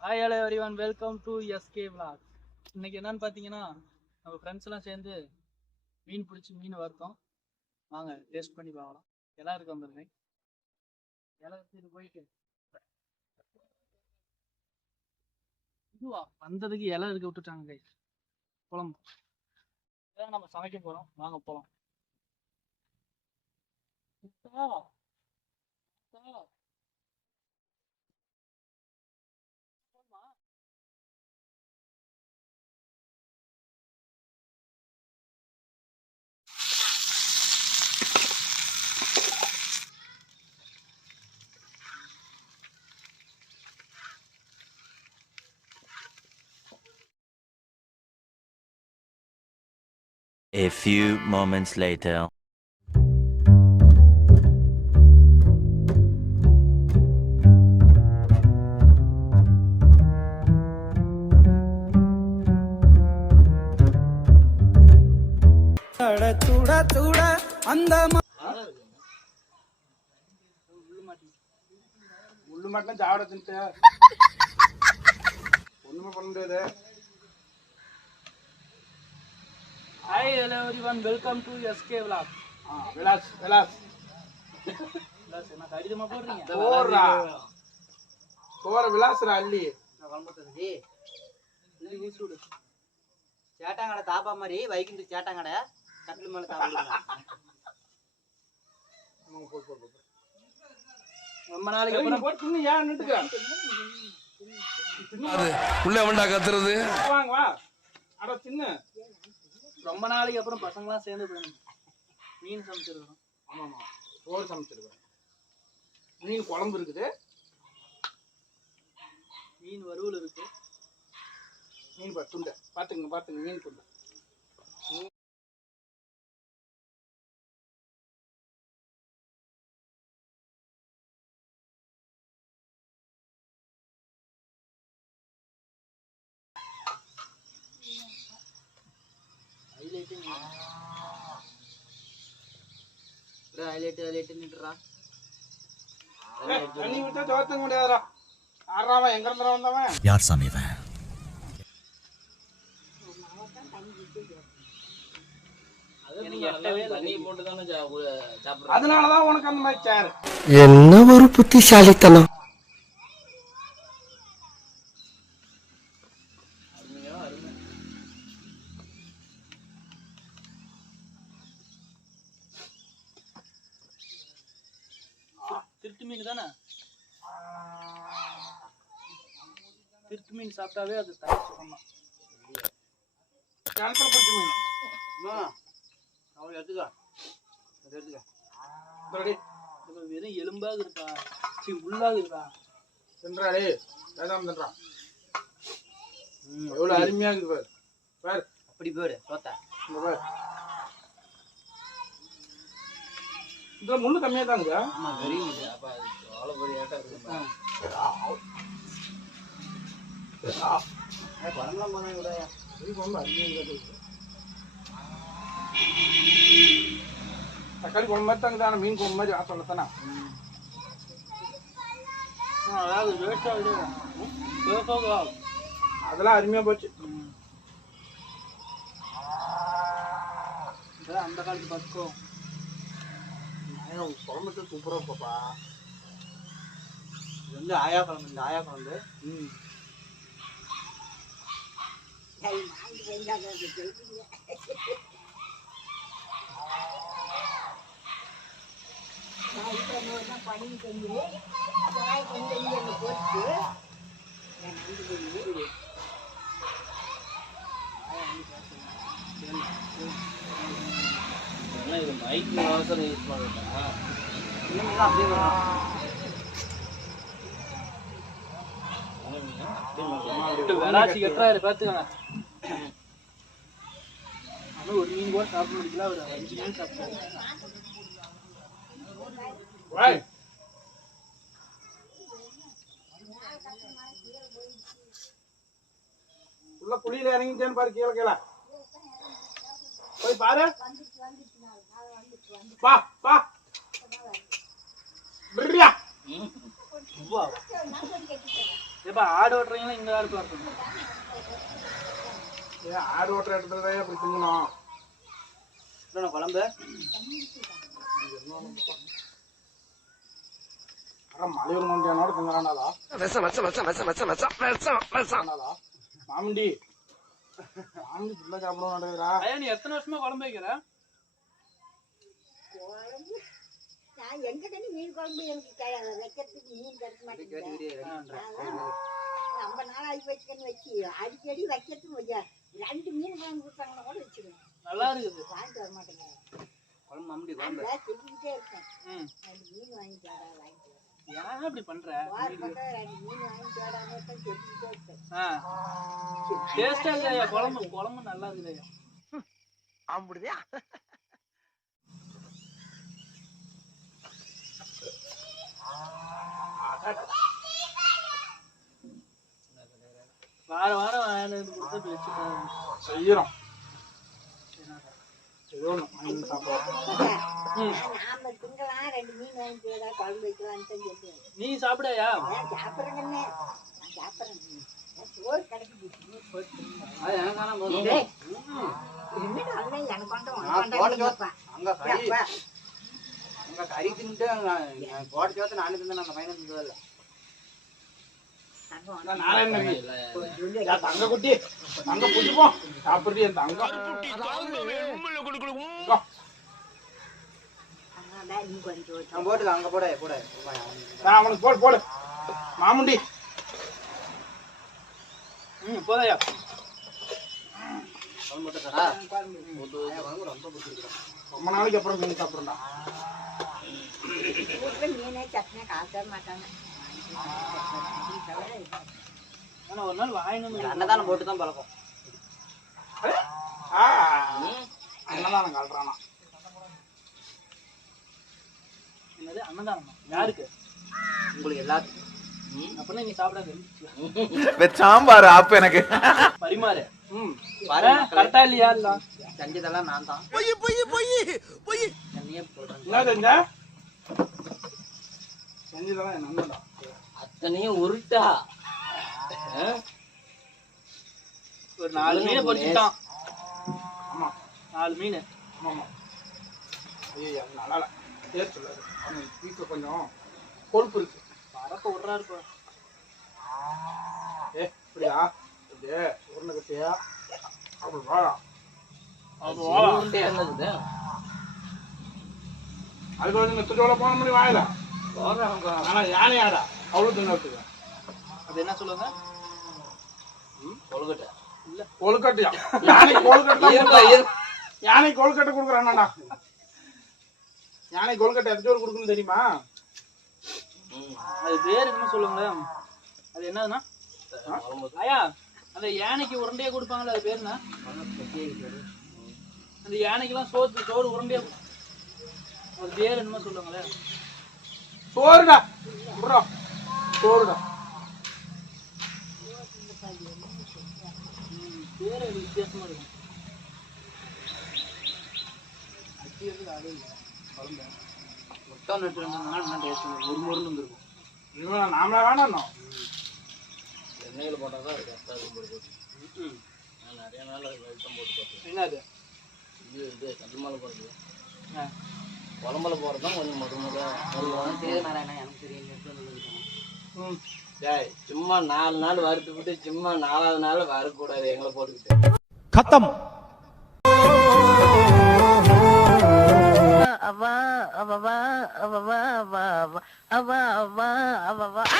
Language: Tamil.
Hi hello everyone welcome to SK vlog இன்னைக்கு என்னன்னு பார்த்தீங்கன்னா நம்ம ஃப்ரெண்ட்ஸ் எல்லாம் சேர்ந்து மீன் பிடிச்சி மீன் வறுத்தோம். வாங்க டேஸ்ட் பண்ணி பார்க்கலாம். எல்லாம் இருக்கு வந்துருக்கேன் எல்லாம் எடுத்துட்டு போயிட்டு. இதுவா? வந்ததுக்கு இலை இருக்க விட்டுட்டாங்க கை குழம்பு. இதான் நம்ம சமைக்க போகிறோம் வாங்க போலாம். A few moments later. முள்ளு மட்டும் சாப்பிட தின்ட்டு ஒண்ணுமே பண்ண முடியாது hi hello everyone welcome to SK vlog ஆ, விலாஸ் விலாஸ். விலாஸ், என்ன கடிதமா போடுறீங்க? போடுறா. போற விலாசுரா அள்ளி. குழம்புத்தது சேட்டாங்கடை தாப்பா மாதிரி வைகுண்ட சேட்டாங்கடை கட்டில் மேல சாப்பிடுங்க ரொம்ப நாளைக்கு அப்புறம் போட்டு ஏன் நின்னுட்டுக்க? உள்ள வேண்டா கத்துறது? வாங்க வா. அட தின்னு. ரொம்ப நாளைக்கு அப்புறம் பசங்களாம் சேர்ந்து போயிடும் மீன் சமைச்சிருக்கோம். ஆமாமா சோறு சமைச்சிருக்கேன் மீன் குழம்பு இருக்குது. மீன் வறுவல் இருக்கு. மீன் துண்டை. பார்த்துங்க பார்த்துங்க மீன் துண்டை. ஹைலைட் ஹைலைட் நின்றுறா ஏய், தண்ணி விட்டா தோத்துக்க முடியாதுடா. ஆறாவன் எங்க இருந்தா வந்தவன்? யார் சாமி இவன்? அதனாலதான் உனக்கு அந்த மாதிரி சேர் என்ன ஒரு புத்திசாலித்தனம். திருட்டு மீன் தானே? திருட்டு மீன் சாப்பிட்டாவே அது தலை சுகம். கிணத்துல பிடிச்ச மீன். அவன் எடுத்துக்கோ. அதை எடுத்துக்கோ. இந்தாடி, இது வெறும் எலும்பாக இருக்கா? சரி உள்ளாக இருக்கா? தின்றா டேய் வேதாம் தின்றா எவ்வளவு அருமையா இருக்குது பாரு. பாரு. அப்படி போயிடு சோத்தா. பாரு. இதுல முள்ளு கம்மியா தாங்க ஆமா வெறியுது அப்ப அவ்வளோ பெரிய ஏட்டா இருக்கு. குழம்புலாம் போனா கூட குழம்பு அருமையா இருக்குது. தக்காளி குழம்பு மாதிரி தாங்க தானே மீன் குழம்பு மாதிரி ஆ சொல்லத்தானே அதாவது வேஸ்டாக அதெல்லாம் அருமையா போச்சு. அந்த காலத்து பக்கம் ஏன் குழம்பு சூப்பரா இருப்பப்பா. இது வந்து ஆயா குழம்பு இந்த ஆயா குழம்பு. ம். இன்னும் அப்படியே வரும் விளாசி கட்டுறாரு பார்த்துக்கோங்க அவன் ஒரு மீன் கூட சாப்பிட முடியல அவர் அஞ்சு மீன் சாப்பிட்டாரு. வாய் உள்ள குழியில இறங்கிட்டேன்னு பாரு கீழே கீழே. போய் பாரு. வா வா. ஏப்பா ஏப்பா ஆடு ஓட்டுறீங்களா இந்த ஆடு பார்க்கணும் ஏன் ஆடு ஓட்டுற இடத்துல தான் இப்படி திங்கணும்? அப்புறம் குழம்பு? அப்புறம் மலையூர் நோண்டியானோட திங்குறானாலா விஷம் விஷம் விஷம் விஷம் விஷம் விஷம் விஷம் விஷம் மாமண்டி. மாமண்டி ஃபுல்லாக சாப்பிட மாட்டேங்கிறா ஐயா நீ எத்தனை வருஷமா குழம்பு வைக்கிற? நான் எங்க தண்ணி மீன் குழம்பு எனக்கு வைக்கிறதுக்கு மீன் கிடைக்க மாட்டேங்குது. ரொம்ப நாள் ஆகி வச்சுக்கன்னு வச்சு. அடிக்கடி வைக்கிறதுக்கு வைக்க ரெண்டு மீன் குழம்பு கொடுத்தாங்கன்னா கூட வச்சுக்கணும் நல்லா இருக்குது. வாங்கிட்டு வர மாட்டேங்கிறேன். குழம்பு மம்டி குழம்பு. செஞ்சுக்கிட்டே இருக்கேன் ரெண்டு மீன் வாங்கிட்டு வர வாங்கிட்டு ஏன் இப்படி பண்ற? ரெண்டு மீன் வாங்கிட்டு வராம இருக்கேன் டேஸ்டா ஐயா குழம்பு குழம்பு நல்லா ஐயா அப்படியா வார வாரம் வாங்கினது கொடுத்து வச்சுக்கோங்க செய்யறோம். ஏதோ ஒன்று சாப்பிடுவோம் நீ சாப்பிடயா எனக்கு கறி కర్రీ తింటే గోడ நானே నాన్న తిందా నన్ను పైన போட்டு அங்க போட போட. அவனுக்கு போடு போடு. மாமுண்டி. ம் போதையா? ரொம்ப நாளைக்கு அப்புறம் மீன் சாப்பிட்றா வீட்டுல மீனே சட்னி மாட்டாங்க ஒரு நாள் வந்து அன்னதானம் போட்டு தான் பழக்கம். ஆ அண்ணன் கல்றானா. என்னது அன்னதானமா? யாருக்கு? உங்களுக்கு எல்லாத்துக்கும். அப்படின்னா நீ சாப்பிடாது. சாம்பார் அப்ப எனக்கு. பரிமாறு. கரெக்டா இல்லையா இல்ல செஞ்சதெல்லாம் நான் தான் என்னையே சொல்றேன் என்ன செஞ்ச செஞ்சதெல்லாம் அத்தனையும் உருட்டா. ஒரு நாலு மீன் பொறிச்சுட்டான் நாலு மீன். ஆமாம் ஐயோ நல்லா பேர் கொஞ்சம் கொழுப்பு இருக்கு. பறக்க விட்றா இருப்பா ஏ இப்படியா? இப்படியே உருளை அதுக்கு வந்து நெத்து சோள போன முடியும் வாயில. ஆனா யானையாடா அவ்வளோ தின்னு வச்சுக்க அது என்ன சொல்லுங்க? கொழுக்கட்டையா? யானை கொழுக்கட்டை யானை கொழுக்கட்டை கொடுக்குறானாடா யானை கொழுக்கட்டை எத்தனை சோறு கொடுக்கணும் தெரியுமா? அது பேர் என்ன சொல்லுங்களேன். அது என்னதுன்னா? ஐயா அந்த யானைக்கு உருண்டையா கொடுப்பாங்களே அது பேர் என்ன? அந்த யானைக்கெல்லாம் சோறு சோறு உருண்டையா அது பேர் என்னமோ சொல்லுங்களேன். சோறுடா. விட்றா. சோறுடா. பேர் அது வித்தியாசமா இருக்கும். அச்சி இருக்கு அது இல்லை. குழம்பு. முட்டை நட்டு இருந்ததுனால இன்னும் டேஸ்ட் ஒரு முருன்னு இருந்திருக்கும் இவன் நாமளா வேணாம் எண்ணெயில் போட்டால் தான் இருக்கு. ம். நான் நிறைய நாள் வெல்டம் போட்டு பார்த்தேன் என்னது? இது இது கல்லுமலை போடுறது ஆ. உடம்புல போகிறது தான் கொஞ்சம் மதுமதும் டேய் சும்மா நாலு நாள் வறுத்து விட்டு சும்மா நாலாவது நாள் வரக்கூடாது எங்களை போட்டுக்கிட்டு கத்தம் அவ அவ அவ அவ அவ அவ அவ அவ